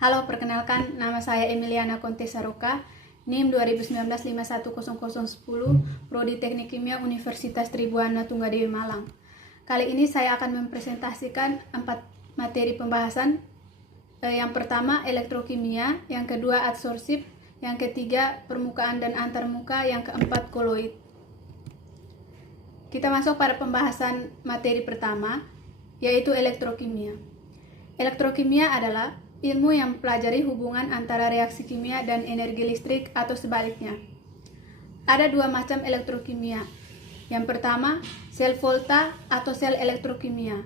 Halo, perkenalkan nama saya Emiliana Contesaroka, NIM 2019-510010, Prodi Teknik Kimia Universitas Tribuana Tunggadewi Malang. Kali ini saya akan mempresentasikan 4 materi pembahasan. Yang pertama elektrokimia, yang kedua adsorbsif, yang ketiga permukaan dan antarmuka, yang keempat koloid. Kita masuk pada pembahasan materi pertama, yaitu elektrokimia. Elektrokimia adalah ilmu yang mempelajari hubungan antara reaksi kimia dan energi listrik atau sebaliknya. Ada 2 macam elektrokimia. Yang pertama, sel volta atau sel elektrokimia.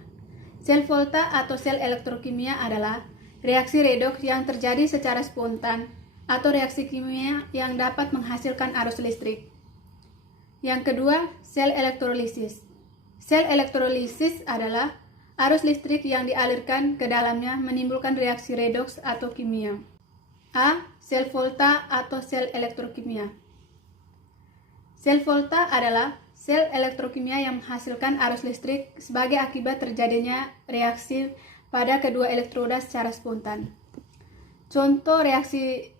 Sel volta atau sel elektrokimia adalah reaksi redoks yang terjadi secara spontan atau reaksi kimia yang dapat menghasilkan arus listrik. Yang kedua, sel elektrolisis. Sel elektrolisis adalah arus listrik yang dialirkan ke dalamnya menimbulkan reaksi redoks atau kimia. A. Sel volta atau sel elektrokimia. Sel volta adalah sel elektrokimia yang menghasilkan arus listrik sebagai akibat terjadinya reaksi pada kedua elektroda secara spontan. Contoh reaksi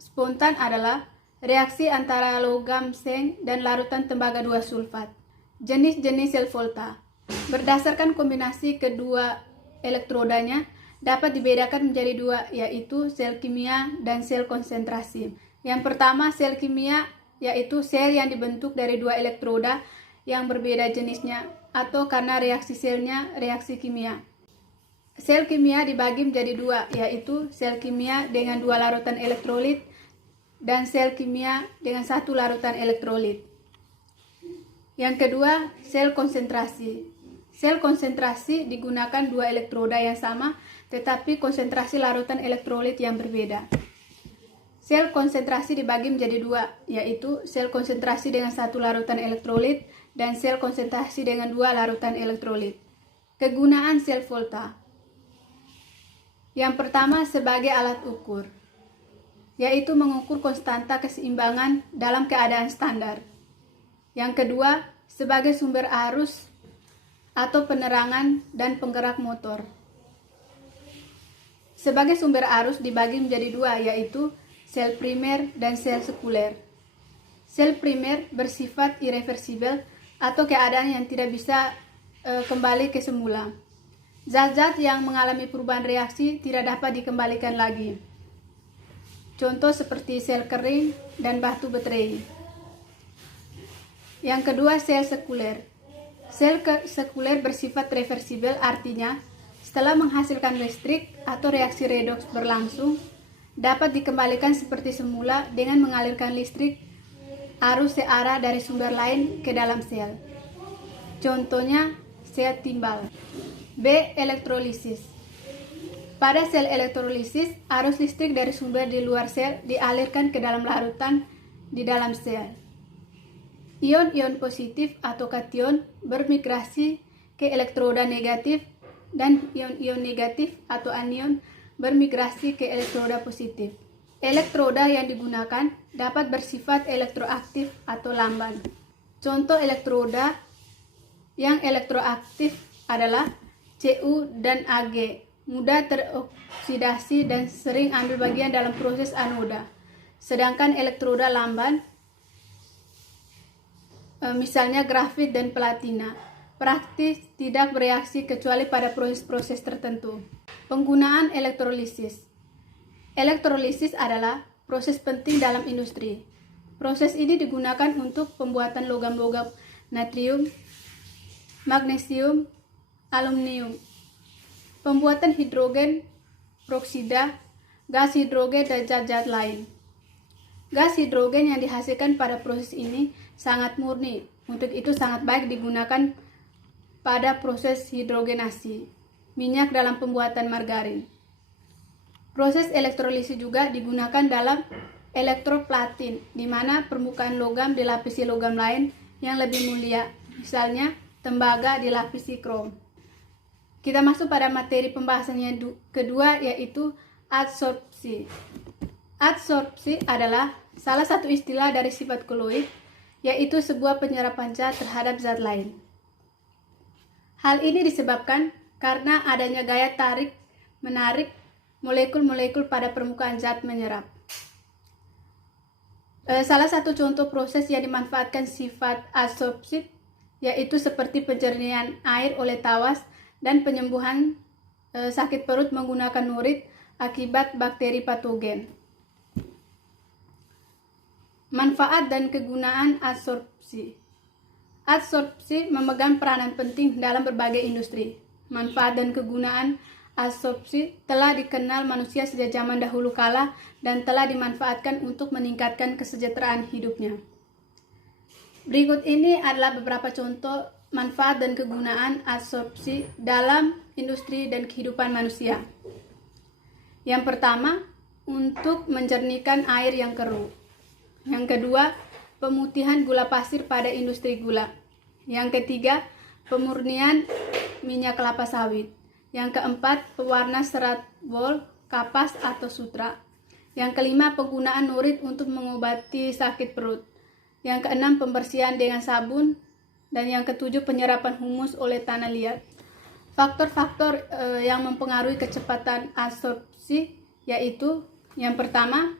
spontan adalah reaksi antara logam seng dan larutan tembaga 2 sulfat. Jenis-jenis sel volta. Berdasarkan kombinasi kedua elektrodanya dapat dibedakan menjadi 2, yaitu sel kimia dan sel konsentrasi. Yang pertama, sel kimia yaitu sel yang dibentuk dari 2 elektroda yang berbeda jenisnya atau karena reaksi selnya reaksi kimia. Sel kimia dibagi menjadi 2, yaitu sel kimia dengan 2 larutan elektrolit dan sel kimia dengan 1 larutan elektrolit. Yang kedua, sel konsentrasi. Sel konsentrasi digunakan 2 elektroda yang sama, tetapi konsentrasi larutan elektrolit yang berbeda. Sel konsentrasi dibagi menjadi 2, yaitu sel konsentrasi dengan 1 larutan elektrolit dan sel konsentrasi dengan 2 larutan elektrolit. Kegunaan sel volta. Yang pertama, sebagai alat ukur, yaitu mengukur konstanta keseimbangan dalam keadaan standar. Yang kedua, sebagai sumber arus atau penerangan dan penggerak motor. Sebagai sumber arus dibagi menjadi 2, yaitu sel primer dan sel sekuler. Sel primer bersifat irreversibel atau keadaan yang tidak bisa kembali ke semula. Zat-zat yang mengalami perubahan reaksi tidak dapat dikembalikan lagi. Contoh seperti sel kering dan batu baterai. Yang kedua, sel sekuler. Sel sekuler bersifat reversibel, artinya setelah menghasilkan listrik atau reaksi redoks berlangsung, dapat dikembalikan seperti semula dengan mengalirkan listrik arus searah dari sumber lain ke dalam sel. Contohnya, sel timbal. B. Elektrolisis. Pada sel elektrolisis, arus listrik dari sumber di luar sel dialirkan ke dalam larutan di dalam sel. Ion-ion positif atau kation bermigrasi ke elektroda negatif dan ion-ion negatif atau anion bermigrasi ke elektroda positif. Elektroda yang digunakan dapat bersifat elektroaktif atau lamban. Contoh elektroda yang elektroaktif adalah Cu dan Ag, mudah teroksidasi dan sering ambil bagian dalam proses anoda. Sedangkan elektroda lamban misalnya grafit dan platina, praktis tidak bereaksi kecuali pada proses-proses tertentu. Penggunaan elektrolisis. Elektrolisis adalah proses penting dalam industri. Proses ini digunakan untuk pembuatan logam-logam natrium, magnesium, aluminium, pembuatan hidrogen, peroksida, gas hidrogen, dan zat-zat lain. Gas hidrogen yang dihasilkan pada proses ini sangat murni, untuk itu sangat baik digunakan pada proses hidrogenasi minyak dalam pembuatan margarin. Proses elektrolisis juga digunakan dalam elektroplating, di mana permukaan logam dilapisi logam lain yang lebih mulia, misalnya tembaga dilapisi krom. Kita masuk pada materi pembahasan yang kedua, yaitu adsorpsi. Adsorpsi adalah salah satu istilah dari sifat koloid, yaitu sebuah penyerapan zat terhadap zat lain. Hal ini disebabkan karena adanya gaya tarik-menarik molekul-molekul pada permukaan zat menyerap. Salah satu contoh proses yang dimanfaatkan sifat adsorpsi yaitu seperti pencernian air oleh tawas dan penyembuhan sakit perut menggunakan nurit akibat bakteri patogen. Manfaat dan kegunaan adsorpsi. Adsorpsi memegang peranan penting dalam berbagai industri. Manfaat dan kegunaan adsorpsi telah dikenal manusia sejak zaman dahulu kala dan telah dimanfaatkan untuk meningkatkan kesejahteraan hidupnya. Berikut ini adalah beberapa contoh manfaat dan kegunaan adsorpsi dalam industri dan kehidupan manusia. Yang pertama, untuk menjernihkan air yang keruh. Yang kedua, pemutihan gula pasir pada industri gula. Yang ketiga, pemurnian minyak kelapa sawit. Yang keempat, pewarna serat wol, kapas atau sutra. Yang kelima, penggunaan nurit untuk mengobati sakit perut. Yang keenam, pembersihan dengan sabun. Dan yang ketujuh, penyerapan humus oleh tanah liat. Faktor-faktor yang mempengaruhi kecepatan adsorpsi yaitu yang pertama,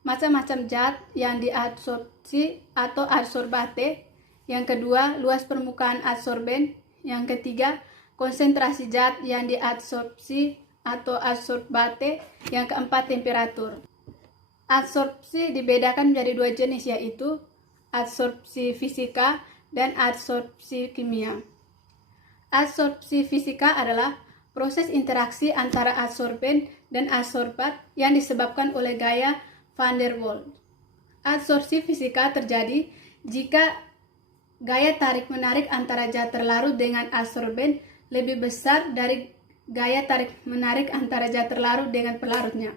macam-macam zat yang diadsorpsi atau adsorbate. Yang kedua, luas permukaan adsorben. Yang ketiga, konsentrasi zat yang diadsorpsi atau adsorbate. Yang keempat, temperatur. Adsorpsi dibedakan menjadi dua jenis yaitu adsorpsi fisika dan adsorpsi kimia. Adsorpsi fisika adalah proses interaksi antara adsorben dan adsorbat yang disebabkan oleh gaya van der Waals. Adsorpsi fisika terjadi jika gaya tarik-menarik antara zat terlarut dengan adsorben lebih besar dari gaya tarik-menarik antara zat terlarut dengan pelarutnya.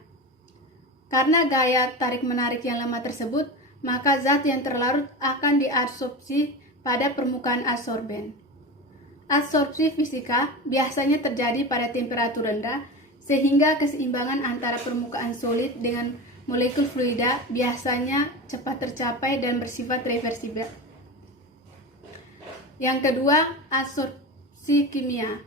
Karena gaya tarik-menarik yang lemah tersebut, maka zat yang terlarut akan diadsorpsi pada permukaan adsorben. Adsorpsi fisika biasanya terjadi pada temperatur rendah, sehingga keseimbangan antara permukaan solid dengan molekul fluida biasanya cepat tercapai dan bersifat reversibel. Yang kedua, adsorpsi kimia.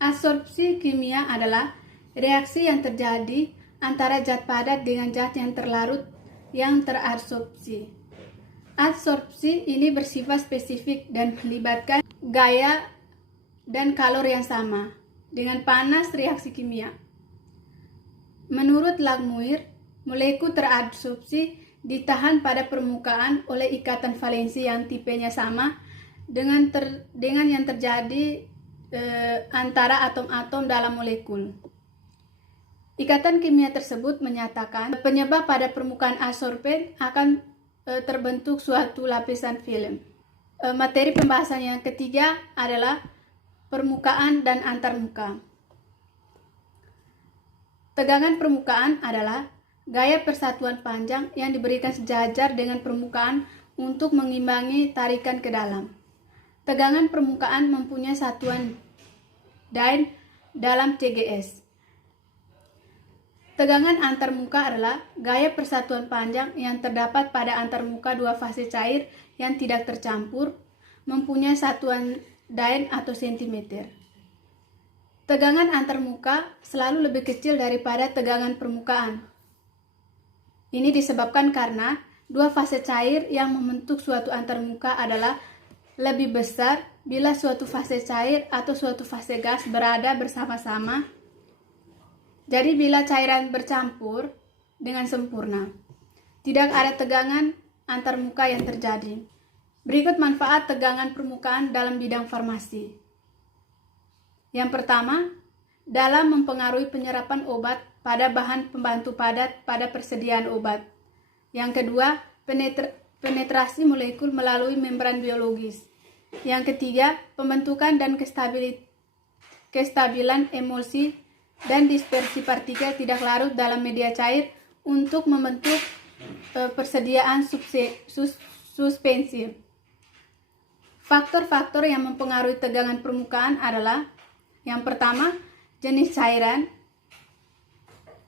Adsorpsi kimia adalah reaksi yang terjadi antara zat padat dengan zat yang terlarut yang teradsorpsi. Adsorpsi ini bersifat spesifik dan melibatkan gaya dan kalor yang sama dengan panas reaksi kimia. Menurut Langmuir, molekul teradsorpsi ditahan pada permukaan oleh ikatan valensi yang tipenya sama dengan yang terjadi antara atom-atom dalam molekul. Ikatan kimia tersebut menyatakan penyebab pada permukaan adsorben akan terbentuk suatu lapisan film. Materi pembahasan yang ketiga adalah permukaan dan antarmuka. Tegangan permukaan adalah gaya persatuan panjang yang diberikan sejajar dengan permukaan untuk mengimbangi tarikan ke dalam. Tegangan permukaan mempunyai satuan Dyne dalam CGS. Tegangan antarmuka adalah gaya persatuan panjang yang terdapat pada antarmuka dua fase cair yang tidak tercampur, mempunyai satuan Dyne atau cm. Tegangan antarmuka selalu lebih kecil daripada tegangan permukaan. Ini disebabkan karena dua fase cair yang membentuk suatu antarmuka adalah lebih besar bila suatu fase cair atau suatu fase gas berada bersama-sama. Jadi bila cairan bercampur dengan sempurna, tidak ada tegangan antarmuka yang terjadi. Berikut manfaat tegangan permukaan dalam bidang farmasi. Yang pertama, dalam mempengaruhi penyerapan obat pada bahan pembantu padat pada persediaan obat. Yang kedua, penetrasi molekul melalui membran biologis. Yang ketiga, pembentukan dan kestabilan emulsi dan dispersi partikel tidak larut dalam media cair untuk membentuk persediaan suspensi. Faktor-faktor yang mempengaruhi tegangan permukaan adalah yang pertama, jenis cairan,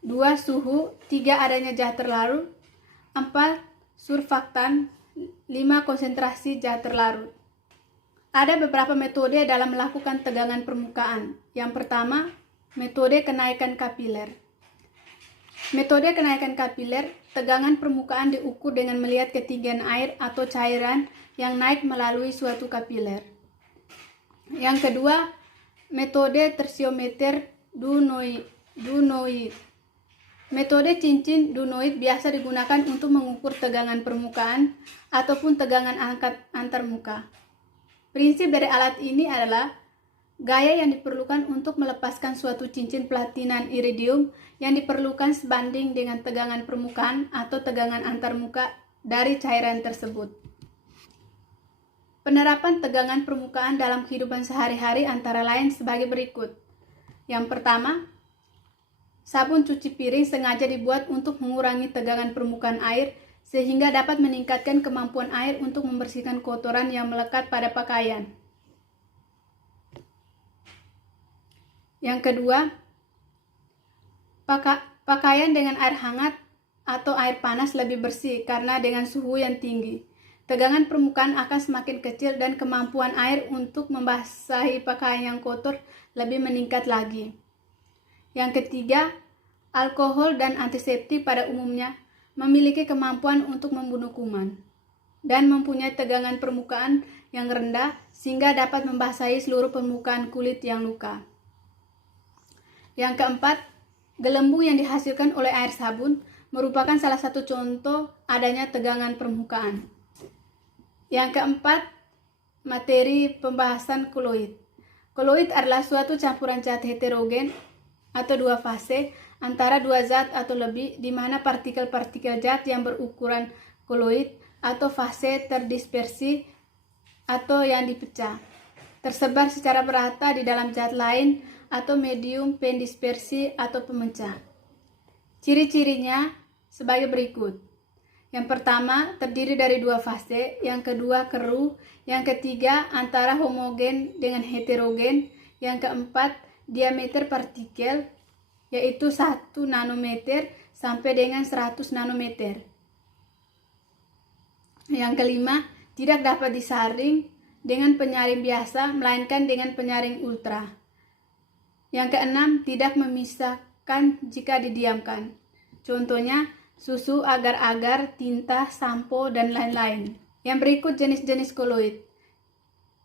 2. Suhu, 3. Adanya zat terlarut, 4. Surfaktan, 5. Konsentrasi zat terlarut. Ada beberapa metode dalam melakukan tegangan permukaan. Yang pertama, metode kenaikan kapiler. Metode kenaikan kapiler, tegangan permukaan diukur dengan melihat ketinggian air atau cairan yang naik melalui suatu kapiler. Yang kedua, metode tensiometer Dunoid. Metode cincin Dunoid biasa digunakan untuk mengukur tegangan permukaan ataupun tegangan antar muka. Prinsip dari alat ini adalah gaya yang diperlukan untuk melepaskan suatu cincin platinan iridium yang diperlukan sebanding dengan tegangan permukaan atau tegangan antar muka dari cairan tersebut. Penerapan tegangan permukaan dalam kehidupan sehari-hari antara lain sebagai berikut. Yang pertama, sabun cuci piring sengaja dibuat untuk mengurangi tegangan permukaan air sehingga dapat meningkatkan kemampuan air untuk membersihkan kotoran yang melekat pada pakaian. Yang kedua, pakaian dengan air hangat atau air panas lebih bersih karena dengan suhu yang tinggi. Tegangan permukaan akan semakin kecil dan kemampuan air untuk membasahi pakaian yang kotor lebih meningkat lagi. Yang ketiga, alkohol dan antiseptik pada umumnya memiliki kemampuan untuk membunuh kuman dan mempunyai tegangan permukaan yang rendah sehingga dapat membasahi seluruh permukaan kulit yang luka. Yang keempat, gelembung yang dihasilkan oleh air sabun merupakan salah satu contoh adanya tegangan permukaan. Yang keempat, materi pembahasan koloid. Koloid adalah suatu campuran zat heterogen atau dua fase antara dua zat atau lebih, di mana partikel-partikel zat yang berukuran koloid atau fase terdispersi atau yang dipecah, tersebar secara merata di dalam zat lain atau medium pendispersi atau pemecah. Ciri-cirinya sebagai berikut. Yang pertama, terdiri dari dua fase, yang kedua keruh, yang ketiga antara homogen dengan heterogen, yang keempat diameter partikel yaitu 1 nanometer sampai dengan 100 nanometer. Yang kelima, tidak dapat disaring dengan penyaring biasa melainkan dengan penyaring ultra. Yang keenam, tidak memisahkan jika didiamkan. Contohnya susu, agar-agar, tinta, sampo, dan lain-lain. Yang berikut jenis-jenis koloid.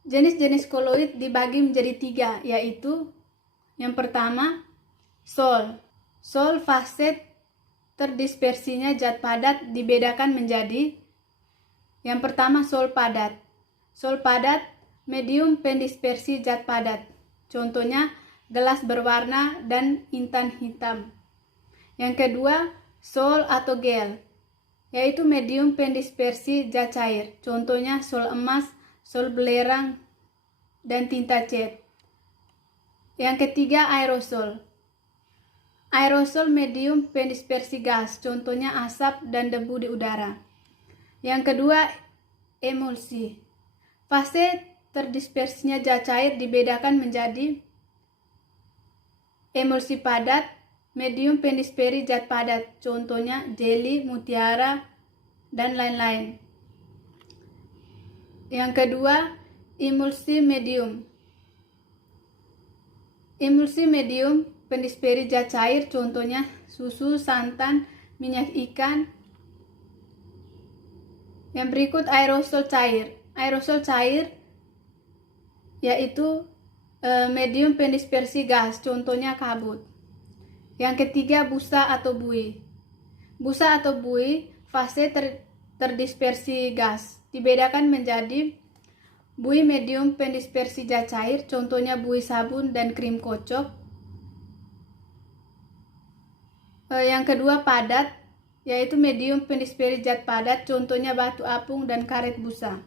Jenis-jenis koloid dibagi menjadi 3, yaitu yang pertama, sol. Sol fase terdispersinya zat padat dibedakan menjadi yang pertama sol padat. Sol padat medium pendispersi zat padat. Contohnya gelas berwarna dan intan hitam. Yang kedua, sol atau gel, yaitu medium pendispersi zat cair. Contohnya sol emas, sol belerang, dan tinta cat. Yang ketiga, aerosol. Aerosol medium pendispersi gas, contohnya asap dan debu di udara. Yang kedua, emulsi. Fase terdispersinya zat cair dibedakan menjadi emulsi padat, medium pendispersi zat padat, contohnya jeli, mutiara, dan lain-lain. Yang kedua, emulsi medium. Emulsi medium pendispersi zat cair, contohnya susu, santan, minyak ikan. Yang berikut aerosol cair. Aerosol cair yaitu medium pendispersi gas, contohnya kabut. Yang ketiga, busa atau buih. Busa atau buih fase terdispersi gas dibedakan menjadi buih medium pendispersi zat cair, contohnya buih sabun dan krim kocok. Yang kedua, padat, yaitu medium pendispersi zat padat, contohnya batu apung dan karet busa.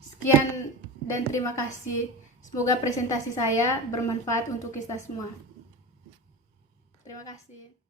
Sekian dan terima kasih. Semoga presentasi saya bermanfaat untuk kita semua. Terima kasih.